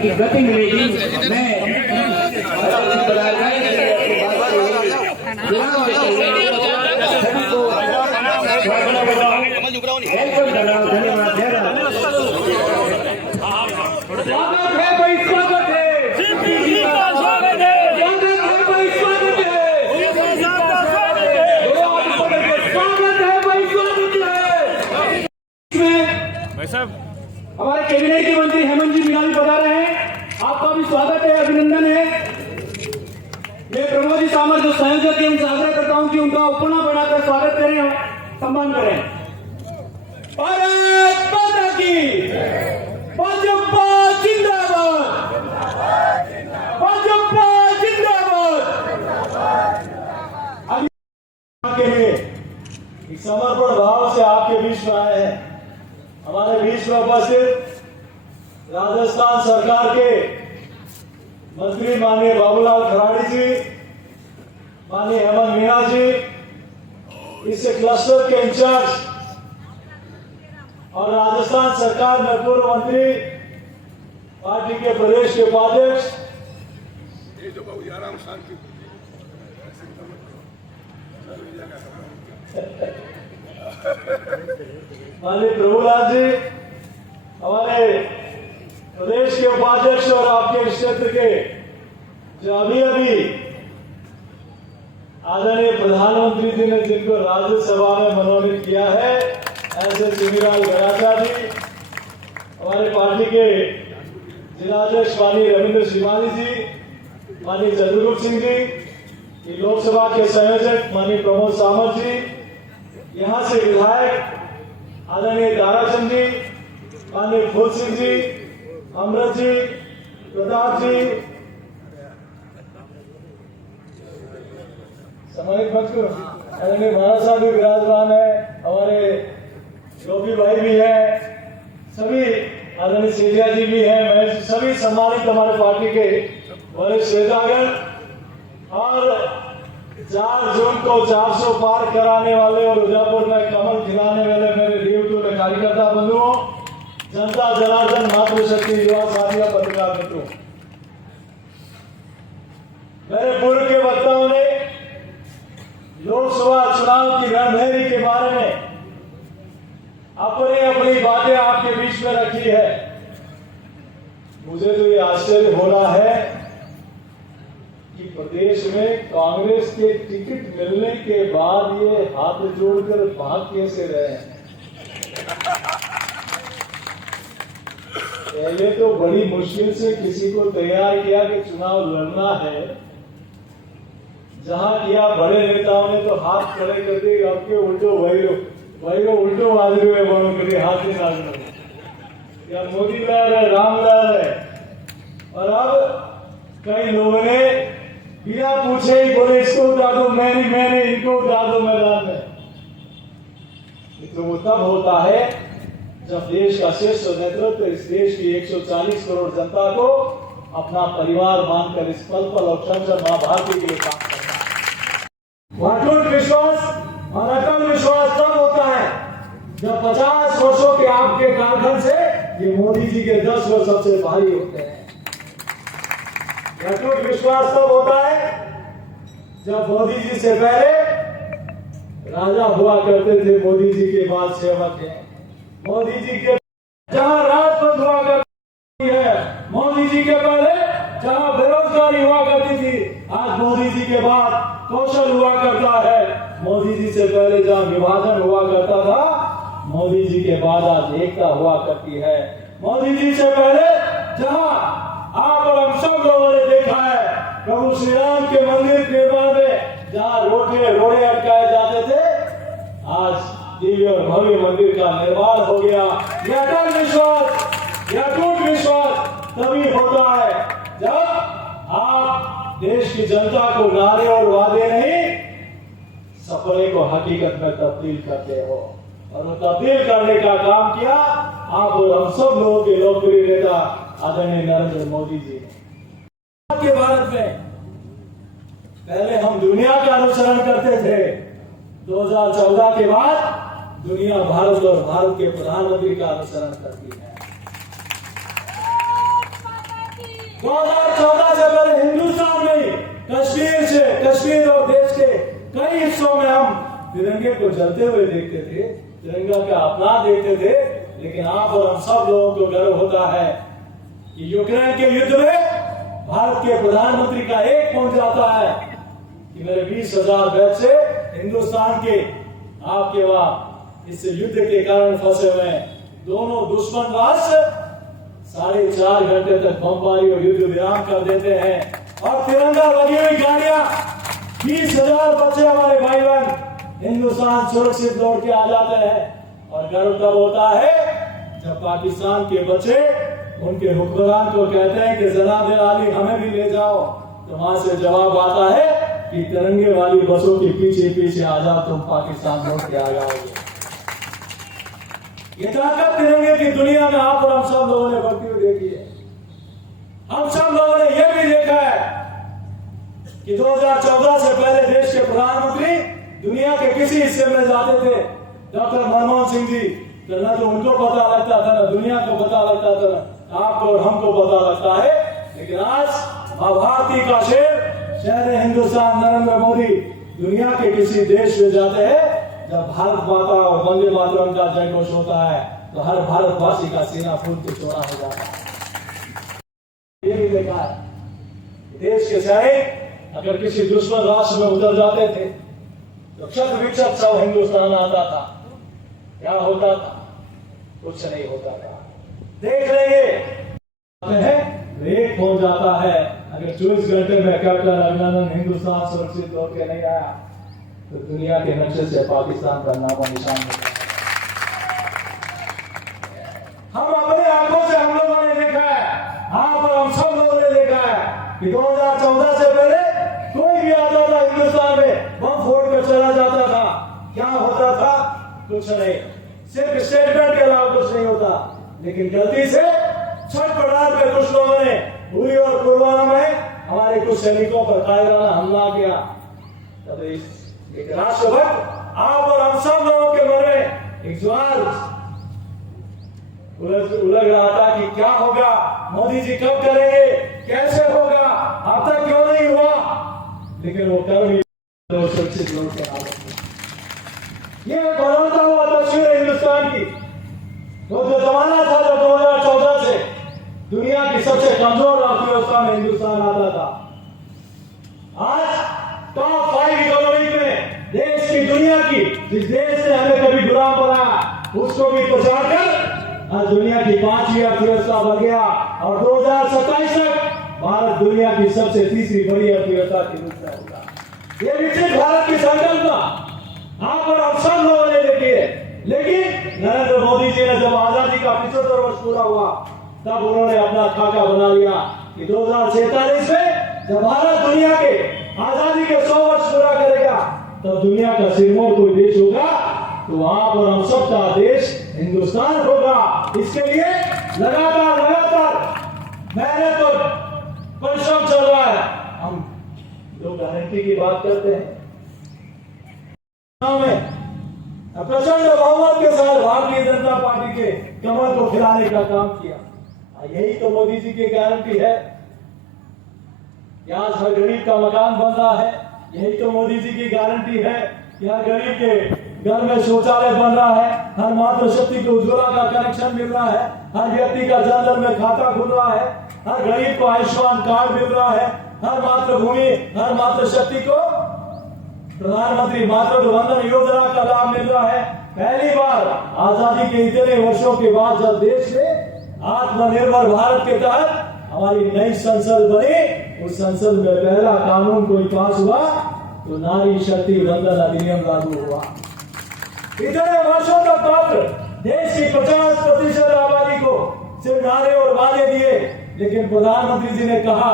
की गति मिलेगी। मैं वेलकम कर रहा हूँ। धन्यवाद दे रहा हूँ। स्वागत है भाई, स्वागत है। स्वागत है भाई, स्वागत है। स्वागत है भाई, स्वागत है। भाई साहब, हमारे कैबिनेट के मंत्री हेमंत जी मीणा भी पधारे हैं। आपका भी स्वागत है, अभिनंदन है। मैं प्रमोद जी सामर जो संयोजक है उनसे आग्रह करता हूं कि उनका उपना बढ़ाकर स्वागत करें और सम्मान करें। भारत माता की, भाजपा जिंदाबाद, भाजपा जिंदाबाद। समर्पण भाव से आपके बीच में आए हैं। हमारे बीच में उपस्थित राजस्थान सरकार के मंत्री माननीय बाबूलाल खराड़ी जी, माननीय हेमंत मीणा जी, इस क्लस्टर के इंचार्ज और राजस्थान सरकार में पूर्व मंत्री, पार्टी के प्रदेश के उपाध्यक्ष माननीय प्रभुलाल जी, हमारे प्रदेश के उपाध्यक्ष और आपके क्षेत्र के जो अभी आदरणीय प्रधानमंत्री जी ने जिनको राज्यसभा में मनोनीत किया है, ऐसे सिंगराल गराचा जी, हमारे पार्टी के जिलाध्यक्ष माननीय रविंद्र शिवानी जी, माननीय चंद्रगुप्त सिंह जी, लोकसभा के संयोजक माननीय प्रमोद सामंत जी, यहाँ से विधायक आदरणीय ताराचंद जी, माननीय फूल सिंह जी, अमृत जी, प्रताप जी, सम्मानित बच्चों, आदरणीय महाराज साहब भी विराजमान है, हमारे गोपी भाई भी है, सभी आदरणीय सेठिया जी भी है, सभी सम्मानित हमारे पार्टी के वरिष्ठ नेतागण और 4 जून को 400 पार कराने वाले और उदयपुर में कमल खिलाने वाले मेरे देवतुल्य कार्यकर्ता बंधुओं, जनता जनार्दन मातृशक्ति युवा साथियों, पत्रकार मित्रों, मेरे पूर्व के वक्ताओं ने लोकसभा चुनाव की रणभेरी के बारे में अपनी अपनी बातें आपके बीच में रखी है। मुझे तो ये आश्चर्य हो रहा है कि प्रदेश में कांग्रेस के टिकट मिलने के बाद ये हाथ जोड़कर भाग कैसे रहे हैं। पहले तो बड़ी मुश्किल से किसी को तैयार किया कि चुनाव लड़ना है, जहां किया बड़े नेताओं ने तो हाथ खड़े कर दिए, अब के उल्टो वही उल्टो आदमी में बोलो के लिए हाथ ही नाचना, या मोदी लहर है, राम लहर है। और अब कई लोगों ने बिना पूछे ही बोले इसको उठा दो, मैंने इनको उठा दो मैदान में। तो वो तब होता है जब देश का श्रेष्ठ नेतृत्व इस देश की 140 करोड़ जनता को अपना परिवार मानकर इस पल पल और क्षण क्षण मां भारती के लिए काम करता है। अटूट विश्वास और अटल विश्वास तब होता है जब 50 वर्षों के आपके कालखंड से ये मोदी जी के 10 वर्ष सबसे भारी होते हैं। अटूट विश्वास तब होता है जब मोदी जी से पहले राजा हुआ करते थे, मोदी जी के बाद सेवक है। मोदी जी के जहां राजपथ हुआ करती है, मोदी जी के पहले जहां बेरोजगारी हुआ करती थी, आज मोदी जी के बाद कौशल हुआ करता है। मोदी जी से पहले जहां विभाजन हुआ करता था, मोदी जी के बाद आज एकता हुआ करती है। मोदी जी से पहले जहां आप और हम सब लोगों ने देखा है प्रभु श्री राम के मंदिर निर्माण में जहां रोड़े अटकाए जाते थे, आज दिव्य और भव्य मंदिर का निर्माण हो गया। यह अटल विश्वास, यह अटूट विश्वास तभी होता है जब आप देश की जनता को नारे और वादे नहीं, सपने को हकीकत में तब्दील करते हो। और वो तब्दील करने का काम किया आप और हम सब लोगों के लोकप्रिय नेता आदरणीय नरेंद्र मोदी जी ने। के भारत में पहले हम दुनिया का अनुसरण करते थे, 2014 के बाद दुनिया भारत और भारत के प्रधानमंत्री का अनुसरण करती है। 2014 से पहले हिंदुस्तान में ही कश्मीर और देश के कई हिस्सों में हम तिरंगे को जलते हुए देखते थे, तिरंगा का अपना देखते थे। लेकिन आप और हम सब लोगों को गर्व होता है कि यूक्रेन के युद्ध में भारत के प्रधानमंत्री का एक पहुंच जाता है कि मेरे 20,000 बैच से हिंदुस्तान के आपके वहां इस युद्ध के कारण फंसे हुए दोनों दुश्मन राष्ट्र 4.5 घंटे तक बमबारी और युद्ध विराम कर देते हैं और तिरंगा लगी हुई गाड़ियां 20,000 बच्चे हमारे भाई बहन हिंदुस्तान सुरक्षित लौट के आ जाते हैं। और गर्व तब होता है जब पाकिस्तान के बच्चे उनके हुक्मरान को कहते हैं कि जनाब अली हमें भी ले जाओ, तो वहां से जवाब आता है कि तिरंगे वाली बसों के पीछे पीछे आ जाओ, तुम पाकिस्तान लौट के आ जाओगे। ये ताकत तिरंगे की दुनिया में आप और हम सब लोगों ने बढ़ती हुई देखी है। हम सब लोगों ने यह भी देखा है कि 2014 से पहले देश के प्रधानमंत्री दुनिया के किसी हिस्से में जाते थे, डॉक्टर मनमोहन सिंह जी, तो न तो उनको पता लगता था, न दुनिया को पता लगता था, न आपको और हमको पता लगता है। लेकिन आज भारती का शहर हिंदुस्तान नरेंद्र मोदी दुनिया के किसी देश में जाते हैं, जब भारत माता और वंदे मातरम का जयघोष होता है तो हर भारतवासी का सीना फूल के चौड़ा हो जाता है। ये भी देखा है देश के सैनिक अगर किसी दुश्मन राष्ट्र में उतर जाते थे तो क्षत विक्षत सब हिंदुस्तान आता था। क्या होता था? कुछ नहीं होता था। देख लेंगे एक हो जाता है। अगर 24 घंटे में कैप्टन अभिनंदन हिंदुस्तान सुरक्षित लौट के नहीं आया तो दुनिया के नक्शे से पाकिस्तान का नामो निशान नहीं। हम अपने आंखों से हम लोगों ने देखा है, आप और हम सब लोगों ने देखा है कि 2014 से पहले कोई भी आता था हिंदुस्तान में बम फोड़ कर चला जाता था। क्या होता था? कुछ नहीं, सिर्फ स्टेटमेंट के अलावा कुछ नहीं होता। लेकिन गलती से छठ पर्व पे कुछ लोगों ने उरी और पुलवामा में हमारे कुछ सैनिकों पर कायराना हमला किया। तब एक राष्ट्रभक्त आप और हम सब लोगों के मन में एक सवाल उलझ रहा था कि क्या होगा, मोदी जी कब करेंगे, कैसे होगा, अब तक क्यों नहीं हुआ। लेकिन वो कर भी सुरक्षित लोग के हालत में ये बदलता हुआ तस्वीर है हिंदुस्तान की। वो जो जमाना था जब 2014 से दुनिया की सबसे कमजोर अर्थव्यवस्था में हिंदुस्तान आता था, आज टॉप 5 इकोनॉमी में देश की दुनिया की जिस देश ने हमें कभी गुलाम बनाया उसको भी पछाड़कर आज दुनिया की 5वीं अर्थव्यवस्था बन गया। और 2027 तक भारत दुनिया की सबसे तीसरी बड़ी अर्थव्यवस्था के रूप में होगा। ये विकसित भारत की संकल्पना आप और हम सब लोगों ने देखी है। लेकिन नरेंद्र मोदी जी ने जब आजादी का 75 वर्ष पूरा हुआ तब उन्होंने अपना खाका बना लिया कि 2047 में जब भारत दुनिया के आजादी के 100 वर्ष पूरा करेगा तब दुनिया का सिरमौर कोई देश होगा तो आप और हम सब का देश हिंदुस्तान होगा। इसके लिए लगातार मेहनत और परिश्रम चल रहा है। हम जो गारंटी की बात करते हैं प्रचंड बहुमत के साथ भारतीय जनता पार्टी के कमर को खिलाने का काम किया। यही तो मोदी जी की गारंटी है। आज हर गरीब का मकान बन रहा है, यही तो मोदी जी की गारंटी है। यहाँ गरीब के घर में शौचालय बन रहा है, हर मातृशक्ति को उज्ज्वला का कनेक्शन मिल रहा है, हर व्यक्ति का जनधन में खाता खुल रहा है, हर गरीब को आयुष्मान कार्ड मिल रहा है, हर मातृभूमि हर मातृशक्ति को प्रधानमंत्री मातृ वंदन योजना का लाभ मिल रहा है। पहली बार आजादी के इतने वर्षों के बाद जब देश में आत्मनिर्भर भारत के तहत हमारी नई संसद बनी, उस संसद में पहला कानून कोई पास हुआ तो नारी शक्ति वंदन अधिनियम लागू हुआ। इतने वर्षों तक मात्र देश की 50% आबादी को सिर्फ नारे और वादे दिए, लेकिन प्रधानमंत्री जी ने कहा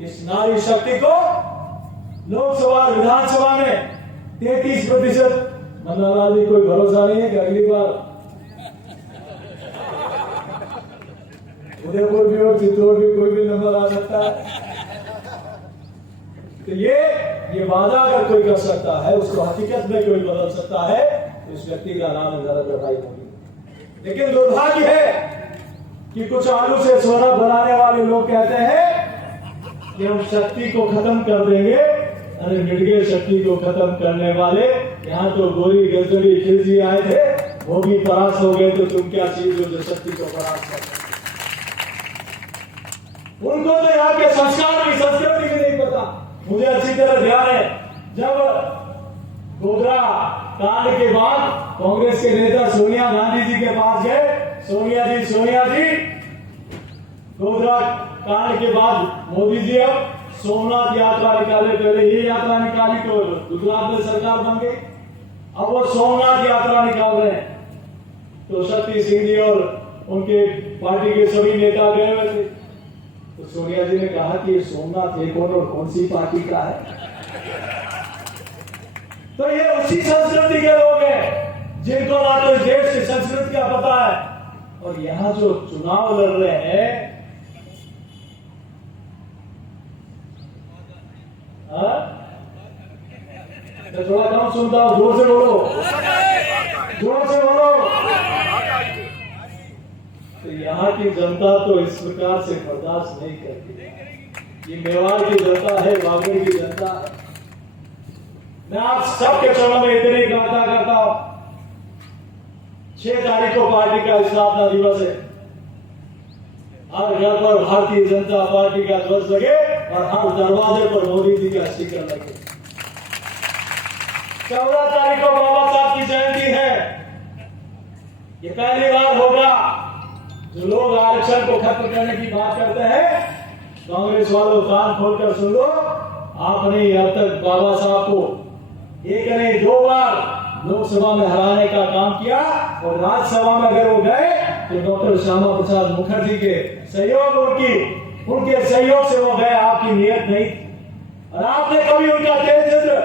इस नारी शक्ति को लोकसभा विधानसभा में 33%। मनोहर जी कोई भरोसा नहीं है कि अगली बार उदयपुर भी और चित्तौड़ भी कोई भी नंबर आ सकता है। तो ये वादा अगर कोई कर सकता है, उसको हकीकत में कोई बदल सकता है, तो इस व्यक्ति का नाम है नरेंद्र भाई मोदी। लेकिन दुर्भाग्य है कि कुछ आलू से सोना बनाने वाले लोग कहते हैं कि हम शक्ति को खत्म कर देंगे। अरे मिट गए शक्ति को खत्म करने वाले। यहाँ तो गोरी गजरी खिलजी आए थे, वो भी परास्त हो गए, तो तुम क्या चीज हो जो शक्ति को परास्त कर? उनको तो यहाँ के संस्कार की संस्कृति भी नहीं पता। मुझे अच्छी तरह ध्यान है, जब गोधरा कांड के बाद कांग्रेस के नेता सोनिया गांधी जी के पास गए, सोनिया जी गोधरा कांड के बाद मोदी जी अब सोमनाथ यात्रा निकाले। पहले ये यात्रा निकाली तो गुजरात में सरकार बन गई, अब वो सोमनाथ यात्रा निकाल रहे हैं। तो शक्ति सिंह जी और उनके पार्टी के सभी नेता गए हुए थे। तो सोनिया जी ने कहा कि ये सोमनाथ है कौन और कौन सी पार्टी का है? तो ये उसी संस्कृति के लोग हैं जिनको ना तो इस देश की संस्कृति का पता है। और यहां जो चुनाव लड़ रहे हैं, मैं थोड़ा कम सुनता हूं, जोर से बोलो, जोर से बोलो। तो यहाँ की जनता तो इस प्रकार से बर्दाश्त नहीं करती। ये मेवाड़ की जनता है, बागड़ की जनता है। मैं आप सबके चरणों में इतनी प्रार्थना करता हूं, 6 तारीख को पार्टी का स्थापना दिवस है। हर घर पर भारतीय जनता पार्टी का ध्वज लगे और हर दरवाजे पर मोदी जी का स्टिकर लगे। 14 तारीख को बाबा साहब की जयंती है। ये पहली बार होगा जो लोग आरक्षण को खत्म करने की बात करते हैं। कांग्रेस वालों कान खोलकर सुन लो, आपने अब तक बाबा साहब को एक नहीं 2 बार लोकसभा में हराने का काम किया, और राज्यसभा में अगर वो गए तो डॉक्टर श्यामा प्रसाद मुखर्जी के सहयोग, उनके सहयोग से वो गए। आपकी नियत नहीं थी और आपने कभी उनका तेज चित्र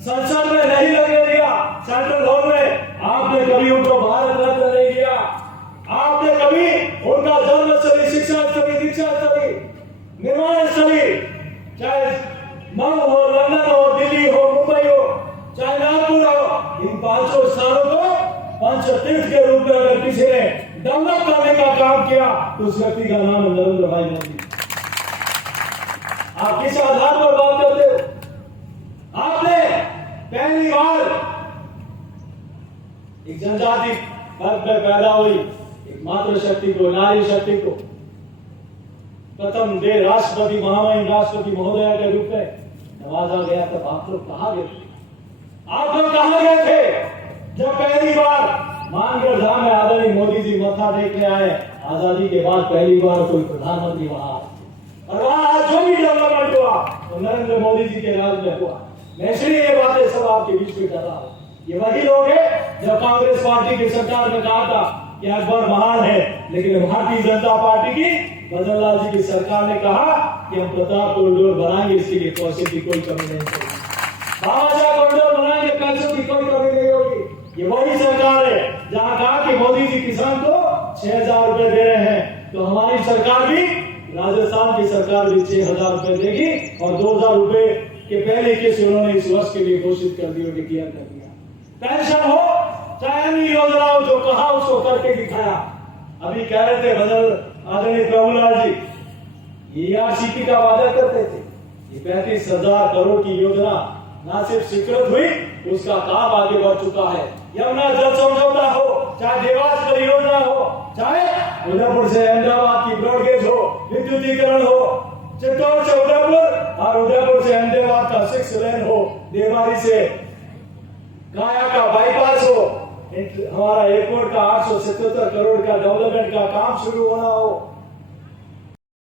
संसद में नहीं लगने दिया, सेंट्रल हॉल में। आपने कभी उनको भारत रत्न नहीं दिया। आपने कभी उनका जन्मस्थली, शिक्षा स्थली, दीक्षा स्थली, निर्माण स्थली, चाहे मऊ हो, लंदन हो, दिल्ली हो, मुंबई हो, चाहे नागपुर हो, इन 5 स्थानों को पंचतीर्थ के रूप में अगर किसी ने डेवलप करने का काम किया तो उस व्यक्ति का नाम है नरेंद्र भाई मोदी। आप किस आधार पर बात करते हो? आपने पहली बार एक जनजाति वर्ग में पैदा हुई एक मातृ शक्ति को, नारी शक्ति को प्रथम दे राष्ट्रपति, महामहिम राष्ट्रपति महोदया के रूप में नवाजा गया। तब आप लोग कहां गए थे? आप लोग कहां गए थे जब पहली बार मानगढ़ धाम में आदरणीय मोदी जी मत्था टेकने आए? आजादी के बाद पहली बार कोई प्रधानमंत्री वहां, और वहां आज जो भी डेवलपमेंट हुआ तो नरेंद्र मोदी जी के राज में हुआ। मैं इसलिए ये बातें सब आपके बीच में कर रहा हूं। ये वही लोग हैं जब कांग्रेस पार्टी की सरकार में कहा था कि अकबर महान है, लेकिन भारतीय जनता पार्टी की भजन लाल जी की सरकार ने कहा कि हम प्रताप कॉरिडोर बनाएंगे, इसके लिए पैसे की कोई कमी नहीं होगी। बाबा कॉरिडोर बनाएंगे, पैसों की कोई कमी नहीं होगी। ये वही सरकार है जहां कहा कि मोदी जी किसान को 6,000 रुपए दे रहे हैं, तो हमारी सरकार भी, राजस्थान की सरकार भी 6,000 रुपए देगी, और 2,000 रुपए के पहले किस्त उन्होंने इस वर्ष के लिए घोषित कर दी और डिक्लेयर कर दिया। पेंशन हो चाहे अन्य योजना हो, जो कहा उसको करके दिखाया। अभी कह रहे थे भजन आदरणीय प्रभुलाल जी, ERCP का वादा करते थे। ये 35,000 करोड़ की योजना ना सिर्फ स्वीकृत हुई, उसका काम आगे बढ़ चुका है। यमुना जल समझौता हो, चाहे देवास परियोजना हो, चाहे उदयपुर से अहमदाबाद की ब्रॉडगेज हो, विद्युतीकरण हो, चित्तौड़ से उदयपुर और उदयपुर से अहमदाबाद का 6 लेन हो, देवारी से काया का बाईपास हो, हमारा एयरपोर्ट का 877 करोड़ का डेवलपमेंट का काम शुरू होना हो।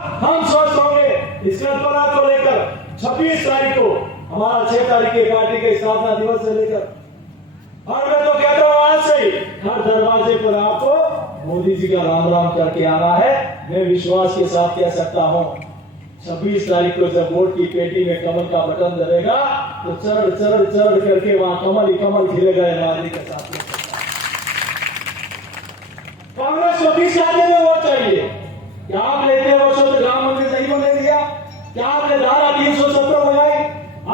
हम स्वस्थ होंगे इस कल्पना को लेकर 26 तारीख को हमारा 6 तारीख की पार्टी के स्थापना दिवस से लेकर, और मैं तो कहता हूं आज से ही हर दरवाजे पर आपको मोदी जी का राम राम करके आ रहा है। मैं विश्वास के साथ कह सकता हूं 26 तारीख को जब वोट की पेटी में कमल का बटन दबेगा तो चढ़ करके वहां कमल ही कमल खिलेगा। नागरिक के साथ कांग्रेस को 30 राज्य में वोट चाहिए। क्या आपने इतने वर्षों तक राम मंदिर नहीं बनने दिया? क्या आपने धारा 370 बनाई?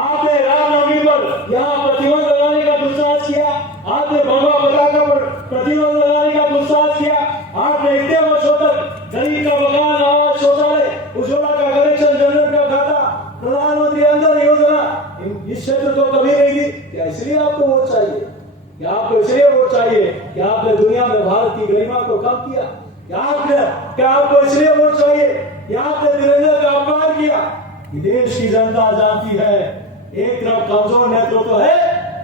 आपने रामनवमी पर यहाँ प्रतिबंध लगाने का दुस्साहस किया? आपने भगवा पताका पर प्रतिबंध लगाने का दुस्साहस किया? आपने इतने वर्षों तक इसलिए आपको वोट चाहिए? क्या आपको इसलिए वोट चाहिए कि आपने दुनिया में भारत की गरिमा को कम किया? क्या आपको इसलिए वोट चाहिए कि आपने तिरंगे का अपमान किया? देश की जनता जानती है, एक तरफ कमजोर नेतृत्व है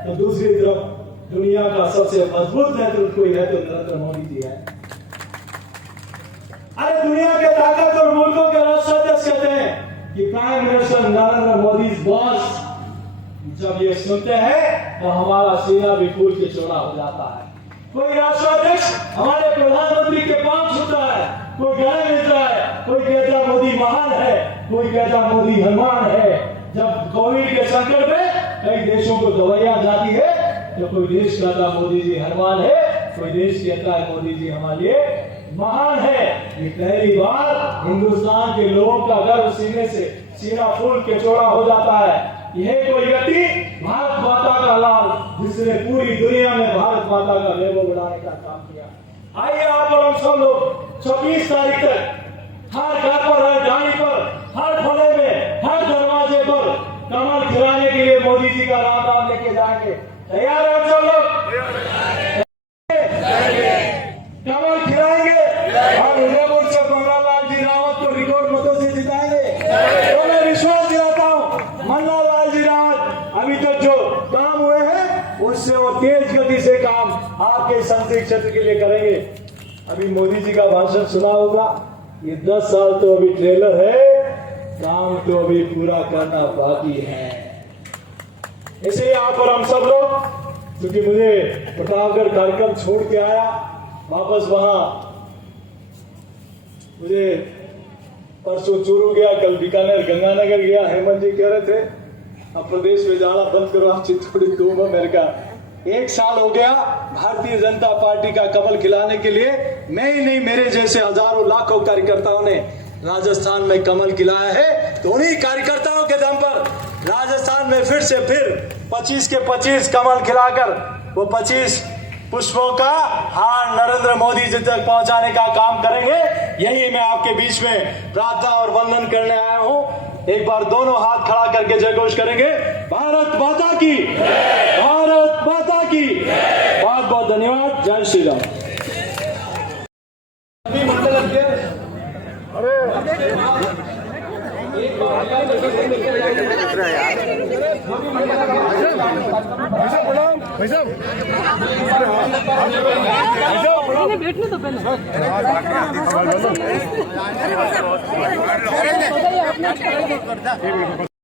तो दूसरी तरफ दुनिया का सबसे मजबूत नेतृत्व कोई है तो नरेंद्र मोदी जी है। अरे दुनिया के ताकतवर मुल्कों के राष्ट्राध्यक्ष कहते हैं कि prime minister Narendra Modi boss. जब ये सुनते हैं तो हमारा सीना भी फूल के चौड़ा हो जाता है। कोई राष्ट्राध्यक्ष हमारे प्रधानमंत्री के पांव छूता है, कोई गले मिलता है, कोई कहता मोदी महान है, कोई कहता मोदी हनुमान है। जब कोविड के संकट में कई देशों को दवाइयां जाती है तो कोई देश कहता मोदी जी हनुमान है, कोई देश कहता है मोदी जी हमारे लिए महान है। ये पहली बार हिंदुस्तान के लोगों का गर्व सीना फूल के चौड़ा हो जाता है। यह कोई व्यक्ति भारत माता का लाल, जिसने पूरी दुनिया में भारत माता का लेबो बढ़ाने का काम किया। आइए आप और हम सब लोग 26 तारीख तक हर घर पर, हर डाली पर, हर फले में, हर दरवाजे पर कमल खिलाने के लिए मोदी जी का राम नाम लेके जाएंगे। तैयार है आप सब लोग? कमल खिलाएंगे और उदयपुर से मन्नालाल जी रावत को रिकॉर्ड मतों से जिताएंगे। तो मैं विश्वास दिलाता हूँ मन्नालाल जी रावत अभी तक जो काम हुए हैं उससे वो तेज गति से काम आपके संसदीय क्षेत्र के लिए करेंगे। अभी मोदी जी का भाषण सुना होगा। ये 10 साल तो अभी ट्रेलर है, काम तो अभी पूरा करना बाकी है। इसलिए आप और हम सब लोग, क्योंकि मुझे प्रतापगढ़ कार्यक्रम छोड़ के आया वापस वहां, मुझे परसों चूरू गया, कल बीकानेर गंगानगर गया। हेमंत जी कह रहे थे अब प्रदेश में जाना बंद करो, आप चित्तौड़ी कुंभ मेरे 1 साल हो गया भारतीय जनता पार्टी का कमल खिलाने के लिए। मैं ही नहीं, मेरे जैसे हजारों लाखों कार्यकर्ताओं ने राजस्थान में कमल खिलाया है। तो उन्हीं कार्यकर्ताओं के दम पर राजस्थान में फिर 25 के 25 कमल खिलाकर वो 25 पुष्पों का हार नरेंद्र मोदी जी तक पहुंचाने का काम करेंगे। यही मैं आपके बीच में प्रार्थना और वंदन करने आया हूं। एक बार दोनों हाथ खड़ा करके जयघोष करेंगे, भारत माता की, भारत माता की। बहुत बहुत धन्यवाद। जय श्री राम। बैठने तो पहले